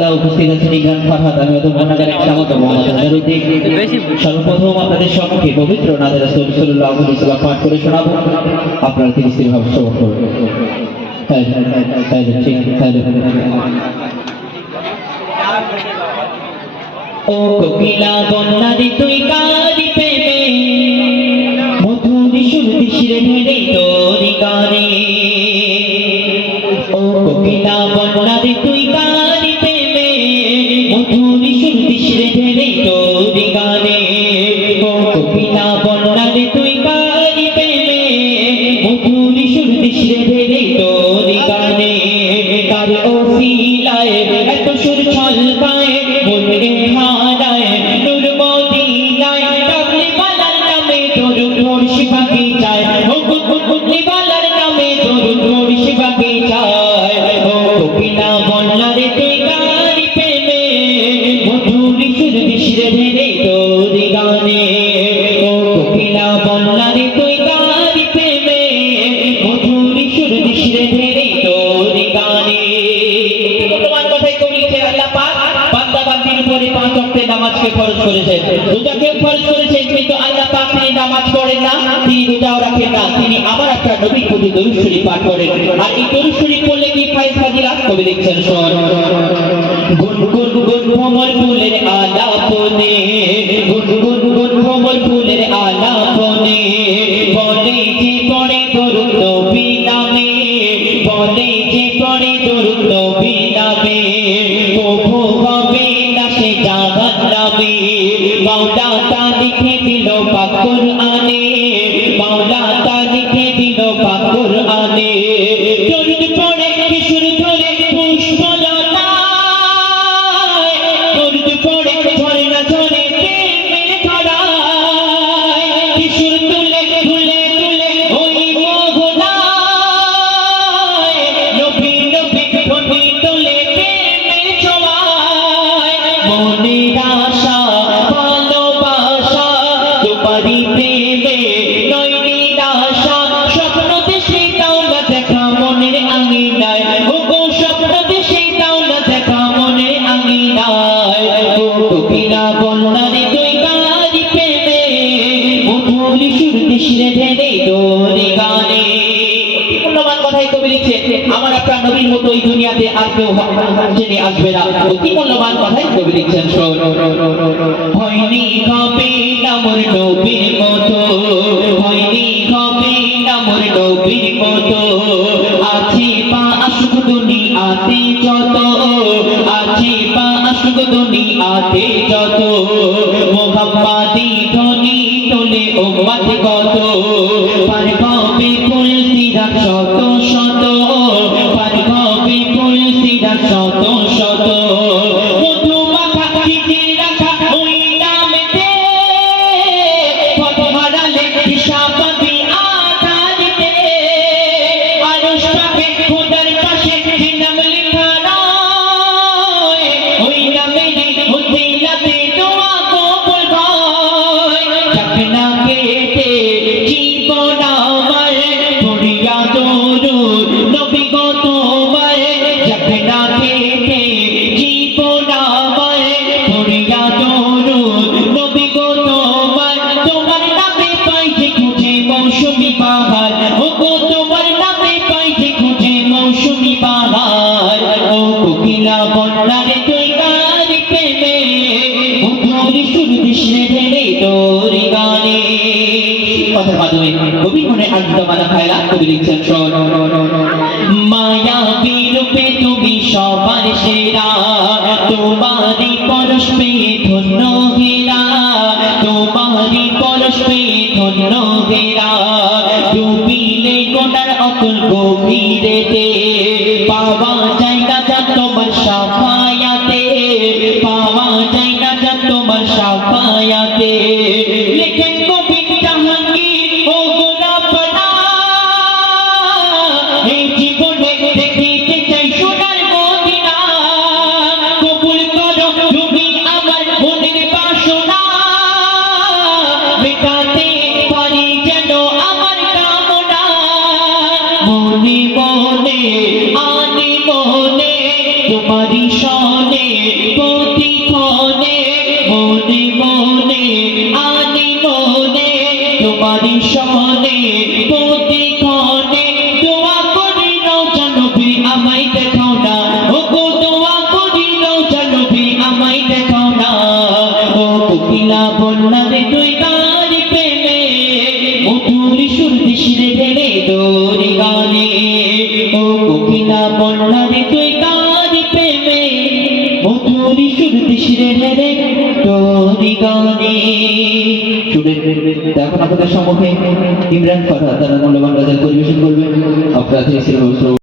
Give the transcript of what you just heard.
উপস্থিত আছেন ইমরান ফারহাদ আমি অত মহানগর স্বাগত সর্বপ্রথম আপনাদের সম্মুখে পবিত্র নাদের রাসূল সাল্লাল্লাহু আলাইহি পাঠ করে শোনাবো। আপনারা ধীরে স্থির শ্রবণ করবেন ঠিক ও কোকিলা বন্যারি তুই কারি উপরে পাঁচ ওয়াক্তের নামাজকে ফরজ করেছেন রোজাকে ফরজ করেছেন কিন্তু আল্লাহ পাক তিনি নামাজ পড়েন না, তিনি রোজাও রাখেন না, তিনি আবার একটা নবীর প্রতি দরুদ শরীফ পাঠ করেন। আর এই দরুদ শরীফ পড়লে কি ফাইজ ফাজিলাত কবি দেখছেন শোন। গুন গুন গুন ভ্রমর ফুলের আলাপনে, গুন গুন গুন ভ্রমর ফুলের আলাপনে মাওলা কথাই কবি লিখছে আমার আপনার নবীর মতো এই দুনিয়াতে আর কেউ জেনে আসবে না। অতি মূল্যবান কথাই কবি লিখছেন হয়নি হবে না নবীর মতো, হয়নি হবে না নবীর মতো। আছে পা আসুক দুনিয়াতে যত, আছে পা আসুক দুনিয়াতে যত। কথার মাধ্যমে কবি মনে আনন্দ মানা খায়লা কবি লিখছেন, শোন। মায়া বিরূপে তুমি সবার সেরা, তোমারই পরশ পেয়ে ধন্য হেরা, তোমারই পরশ পেয়ে ধন্য হেরা। ডুবিলে গোটার অকুল গভীরেতে, পাওয়া যায় না যা তোমার সাফায়াতে, পাওয়া যায় না যা তোমার সাফায়াতে। পরিশনে প্রতিক্ষণে মনে মনে আনি মনে তোমারি সনে এখন আপনাদের সম্মুখে ইমরান ফারহাদ তারা মূল্যবান পরিবেশন করবেন। আপনাদের